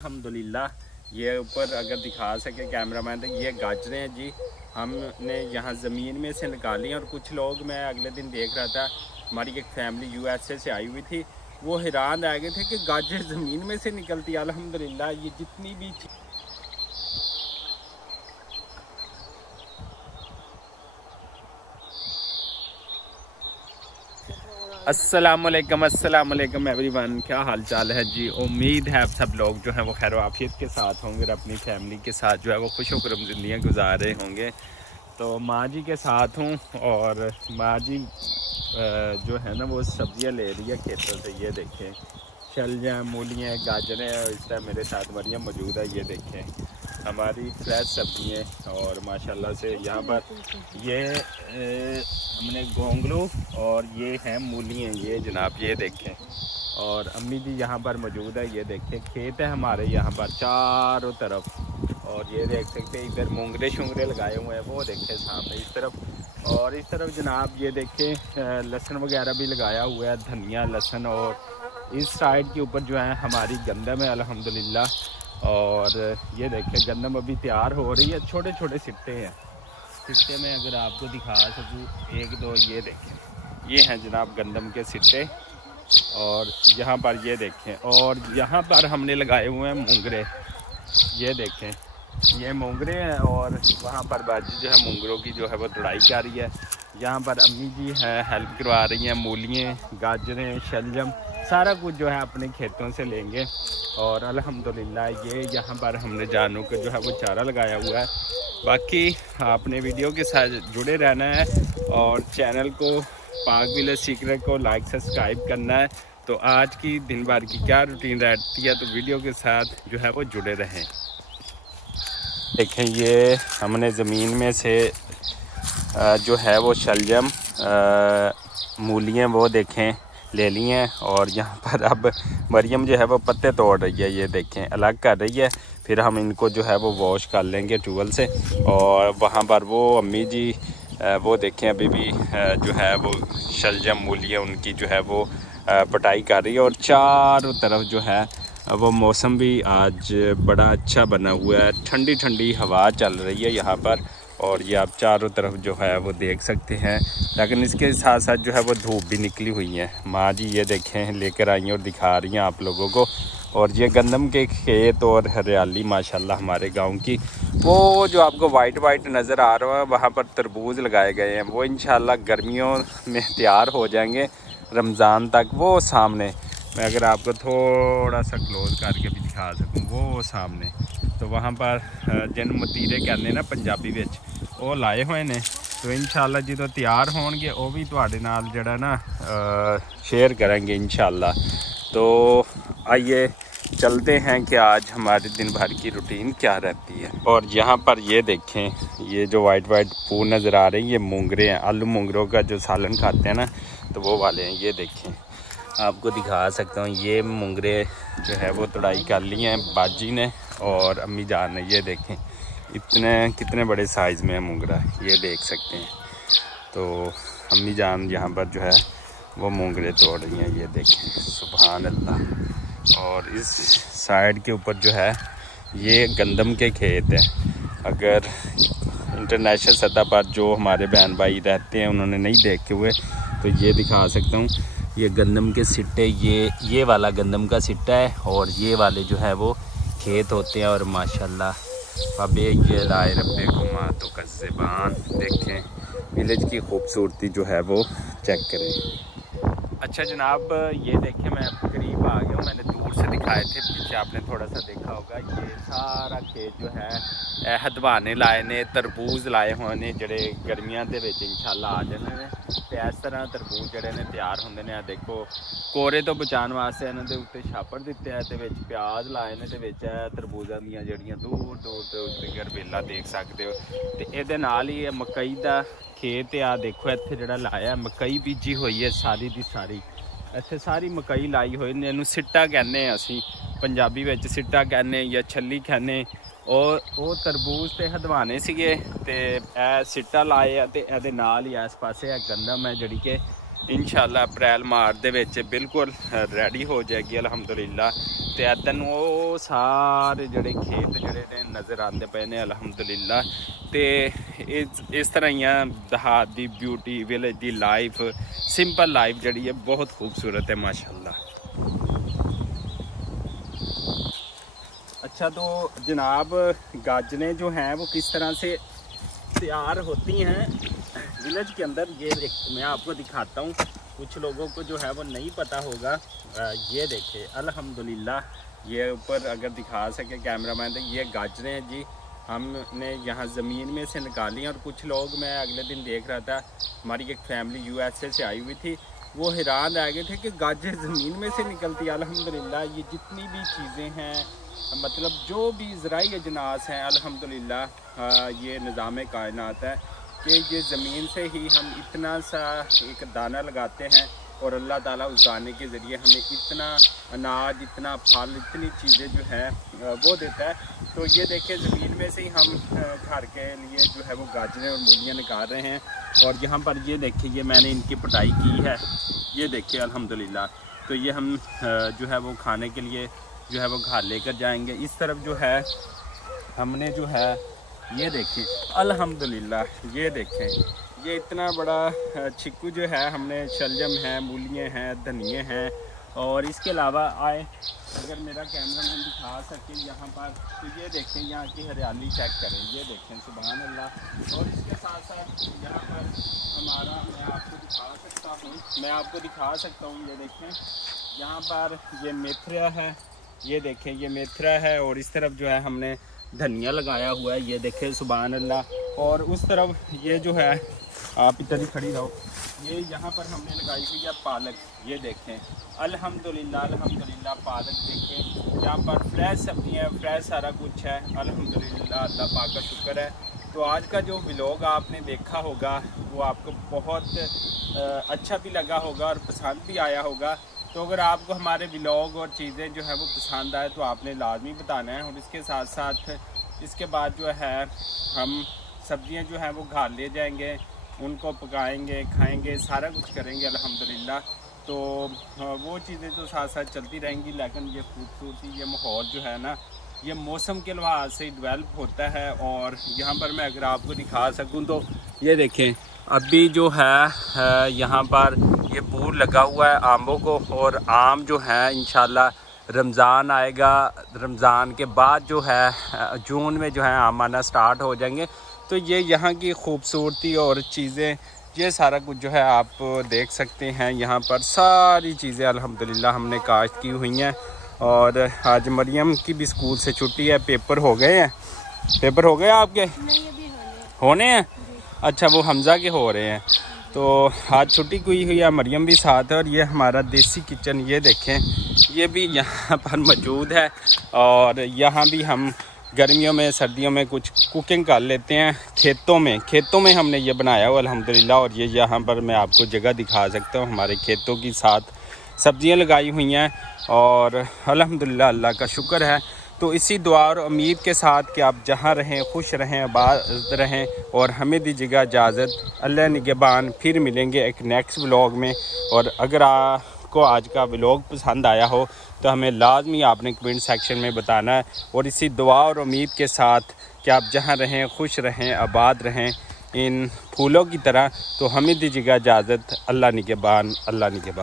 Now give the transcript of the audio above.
अल्हम्दुलिल्लाह। ये ऊपर अगर दिखा सके कैमरामैन, तो ये गाजरें हैं जी, हमने यहाँ ज़मीन में से निकाली। और कुछ लोग, मैं अगले दिन देख रहा था, हमारी एक फैमिली यूएसए से आई हुई थी, वो हैरान रह गए थे कि गाजर ज़मीन में से निकलती है। अल्हम्दुलिल्लाह ये जितनी भी अस्सलामुअलैकुम एवरीवन, क्या हाल चाल है जी। उम्मीद है आप सब लोग जो है वो खैर आफियत के साथ होंगे और अपनी फैमिली के साथ जो है वो खुश खुशम ज़िंदगियाँ गुजार रहे होंगे। तो माँ जी के साथ हूँ और माँ जी जो है ना वो सब्जियाँ ले रही है खेतों से। ये देखें, शलजम, मूलियाँ, गाजरें, और इस टाइम मेरे साथ मरियम मौजूद है। ये देखें हमारी फ्रेश सब्जियाँ। और माशाल्लाह से यहाँ पर ये हमने गोंगलू और ये हैं मूलियाँ, ये जनाब ये देखें। और अम्मी जी यहाँ पर मौजूद है। ये देखें खेत है हमारे यहाँ पर चारों तरफ। और ये देख सकते हैं इधर मोंगरे शोंगरे लगाए हुए हैं, वो देखें सामने इस तरफ। और इस तरफ जनाब ये देखें लहसुन वगैरह भी लगाया हुआ है, धनिया, लहसुन। और इस साइड के ऊपर जो है हमारी गंदम है अल्हम्दुलिल्लाह। और ये देखें गंदम अभी तैयार हो रही है, छोटे छोटे सिट्टे हैं। सिट्टे में अगर आपको दिखा सकूँ एक दो, ये देखें ये हैं जनाब गंदम के सिट्टे। और यहाँ पर ये देखें, और यहाँ पर हमने लगाए हुए हैं मोंगरे। ये देखें ये मोंगरे हैं। और वहाँ पर बाजी जो है मोंगरों की जो है वो तुड़ाई कर रही है। यहाँ पर अम्मी जी है हेल्प करवा रही हैं। मूलियाँ, गाजरें, शलजम सारा कुछ जो है अपने खेतों से लेंगे। और अल्हम्दुलिल्लाह ये यहाँ पर हमने जानों का जो है वो चारा लगाया हुआ है। बाकी आपने वीडियो के साथ जुड़े रहना है और चैनल को पाक विलेज सीक्रेट को लाइक सब्सक्राइब करना है। तो आज की दिन भर की क्या रूटीन रहती है, तो वीडियो के साथ जो है वो जुड़े रहें। देखें ये हमने ज़मीन में से जो है वो शलजम, मूलियाँ वो देखें ले ली हैं। और यहाँ पर अब मरियम जो है वो पत्ते तोड़ रही है। ये देखें अलग कर रही है, फिर हम इनको जो है वो वॉश कर लेंगे ट्यूबवेल से। और वहाँ पर वो अम्मी जी वो देखें अभी भी जो है वो शलजम, मूलियाँ उनकी जो है वो पटाई कर रही है। और चारों तरफ जो है वो मौसम भी आज बड़ा अच्छा बना हुआ है, ठंडी ठंडी हवा चल रही है यहाँ पर। और ये आप चारों तरफ जो है वो देख सकते हैं, लेकिन इसके साथ साथ जो है वो धूप भी निकली हुई है। माँ जी ये देखें लेकर आई हैं और दिखा रही हैं आप लोगों को। और ये गंदम के खेत और हरियाली माशाल्लाह हमारे गांव की। वो जो आपको वाइट वाइट नज़र आ रहा है वहाँ पर तरबूज लगाए गए हैं, वो इंशाल्लाह गर्मियों में तैयार हो जाएंगे रमज़ान तक। वो सामने मैं अगर आपको थोड़ा सा क्लोज करके भी दिखा सकूँ, वो सामने तो वहाँ पर जिन मतीरे कहने ना पंजाबी विच वो लाए हुए ने। तो इंशाल्लाह जो तैयार होंगे वो भी तुहाडे नाल जड़ा ना शेयर करेंगे इंशाल्लाह। तो आइए चलते हैं कि आज हमारे दिन भर की रूटीन क्या रहती है। और यहाँ पर ये देखें ये जो वाइट वाइट फूल नज़र आ रही है, ये मोंगरे हैं। आलू मोंगरों का जो सालन खाते हैं ना, तो वो वाले हैं। ये देखें आपको दिखा सकता हूँ, ये मोंगरे जो है वो तुड़ाई कर ली हैं बाजी ने और अम्मी जान ने। ये देखें इतने कितने बड़े साइज़ में है मोंगरा, ये देख सकते हैं। तो अम्मी जान यहाँ पर जो है वो मोंगरे तोड़ रही हैं। ये देखें सुभान अल्लाह। और इस साइड के ऊपर जो है ये गंदम के खेत है। अगर इंटरनेशनल सतह पर जो हमारे बहन भाई रहते हैं उन्होंने नहीं देखे हुए तो ये दिखा सकता हूँ। ये गंदम के सिट्टे, ये वाला गंदम का सिट्टा है और ये वाले जो है वो खेत होते हैं। और माशाल्लाह अब ये लाए रब्बे को माँ तो कज़्ज़बान। देखें विलेज की खूबसूरती जो है वो चेक करें। अच्छा जनाब ये देखें मैं करीब आ गया हूँ, मैंने दूर से दिखाए थे, पीछे आपने थोड़ा सा देखा होगा। ये सारा खेत जो है हदवाने लाए ने, तरबूज लाए हुए ने जड़े गर्मियां दे विच इंशाल्लाह आ जाने ने। ते इस तरह तरबूज जड़े ने तैयार होंदे ने। देखो कोरे तो बचाने वास्ते इन्हां दे उत्ते छापर दिते है, ते विच प्याज लाए ने, ते विच तरबूजां दीयां जड़ियां दूर दूर ते उत्ते गरबेला देख सकते हो। ते इहदे नाल ही मकई दा खेत आ, देखो इत्थे जिहड़ा लाया मकई बीजी हुई है सारी दी सारी। इत्थे सारी मकई लाई हुई ने, इहनूं सिट्टा कहने असीं पंजाबी विच सिट्टा कहने या छल्ली कहने। और वो तरबूज ते हदवाने सीगे ते सिट्टा लाए ते इहदे नाल ही इस पासे गंदम है जिहड़ी कि इंशाल्लाह अप्रैल मार्च दे विच बिल्कुल रेडी हो जाएगी अल्हम्दुलिल्लाह। ते अदन वो सारे जड़े खेत जड़े ने नज़र आते पे ने अलहमदुलिल्लाह। ते इस तरह ही देहात दी ब्यूटी विलेज दी लाइफ सिंपल लाइफ जड़ी है बहुत खूबसूरत है माशाल्लाह। अच्छा तो जनाब गाजरें जो हैं वो किस तरह से तैयार होती हैं विलेज के अंदर, ये मैं आपको दिखाता हूँ। कुछ लोगों को जो है वो नहीं पता होगा। ये देखे अल्हम्दुलिल्लाह, ये ऊपर अगर दिखा सके कैमरामैन, तो ये गाजरें हैं जी, हमने यहाँ ज़मीन में से निकाली हैं। और कुछ लोग, मैं अगले दिन देख रहा था, हमारी एक फैमिली यूएसए से आई हुई थी, वो हैरान रह गए थे कि गाजर ज़मीन में से निकलती है। अल्हम्दुलिल्लाह ये जितनी भी चीज़ें हैं, मतलब जो भी ज़राई अजनास हैं, अल्हम्दुलिल्लाह ये निज़ाम कायनात है कि ये ज़मीन से ही हम इतना सा एक दाना लगाते हैं और अल्लाह ताला उस दाने के ज़रिए हमें इतना अनाज, इतना फल, इतनी चीज़ें जो है वो देता है। तो ये देखें ज़मीन में से ही हम घर के लिए जो है वो गाजरें और मूलियाँ निकाल रहे हैं। और यहाँ पर ये देखिए, ये मैंने इनकी पिटाई की है, ये देखिए अल्हम्दुलिल्लाह। तो ये हम जो है वो खाने के लिए जो है वो घर लेकर जाएंगे। इस तरफ जो है हमने जो है ये देखें अल्हम्दुलिल्लाह, ये देखें ये इतना बड़ा चिक्कू जो है, हमने शलजम है, मूलियाँ हैं, धनिए हैं। और इसके अलावा आए अगर मेरा कैमरामैन दिखा सके यहाँ पर, तो ये देखें यहाँ की हरियाली चेक करें, ये देखें सुभान अल्लाह। और इसके साथ साथ यहाँ पर हमारा मैं आपको दिखा सकता हूँ, ये देखें यहाँ पर ये मेथरा है, ये देखें ये मेथरा है। और इस तरफ जो है हमने धनिया लगाया हुआ है, ये देखें सुभान अल्लाह। और उस तरफ ये जो है, आप इधर ही खड़ी रहो, ये यहाँ पर हमने लगाई हुई है पालक, ये देखें अल्हम्दुलिल्लाह अल्हम्दुलिल्लाह। पालक देखें यहाँ पर फ्रेश सब्जियाँ, फ्रेश सारा कुछ है अल्हम्दुलिल्लाह, अल्लाह पाक का शुक्र है। तो आज का जो व्लॉग आपने देखा होगा वो आपको बहुत अच्छा भी लगा होगा और पसंद भी आया होगा। तो अगर आपको हमारे व्लॉग और चीज़ें जो है वो पसंद आए तो आपने लाजमी बताना है। और इसके साथ साथ इसके बाद जो है हम सब्जियां जो हैं वो घर ले जाएंगे, उनको पकाएंगे, खाएंगे, सारा कुछ करेंगे अल्हम्दुलिल्लाह। तो वो चीज़ें तो साथ साथ चलती रहेंगी। लेकिन ये खूबसूरती, ये माहौल जो है ना, ये मौसम के लिहाज से डेवलप होता है। और यहाँ पर मैं अगर आपको दिखा सकूँ तो ये देखें अभी जो है यहाँ पर ये पूर लगा हुआ है आमों को। और आम जो है इंशाल्लाह रमज़ान आएगा, रमज़ान के बाद जो है जून में जो है आम आना स्टार्ट हो जाएंगे। तो ये यहाँ की खूबसूरती और चीज़ें, ये सारा कुछ जो है आप देख सकते हैं। यहाँ पर सारी चीज़ें अल्हम्दुलिल्लाह हमने काश्त की हुई हैं। और आज मरियम की भी स्कूल से छुट्टी है, पेपर हो गए हैं। पेपर हो गए आपके? नहीं, अभी होने हैं। अच्छा, वो हमज़ा के हो रहे हैं। तो आज छुट्टी हुई है, मरियम भी साथ है। और ये हमारा देसी किचन, ये देखें ये भी यहाँ पर मौजूद है। और यहाँ भी हम गर्मियों में, सर्दियों में कुछ कुकिंग कर लेते हैं खेतों में हमने ये बनाया हुआ अल्हम्दुलिल्लाह। और ये यहाँ पर मैं आपको जगह दिखा सकता हूँ, हमारे खेतों की साथ सब्जियाँ लगाई हुई हैं। और अल्हम्दुलिल्लाह अल्लाह का शुक्र है। तो इसी दुआ और उम्मीद के साथ कि आप जहाँ रहें खुश रहें, आबाद रहें। और हमें दीजिएगा इजाज़त, अल्लाह निगहबान। फिर मिलेंगे एक नेक्स्ट व्लॉग में। और अगर आपको आज का व्लॉग पसंद आया हो तो हमें लाजमी आपने कमेंट सेक्शन में बताना है। और इसी दुआ और उम्मीद के साथ कि आप जहाँ रहें खुश रहें, आबाद रहें इन फूलों की तरह। तो हमें दीजिएगा इजाज़त, अल्लाह निगहबान, अल्लाह निगहबान।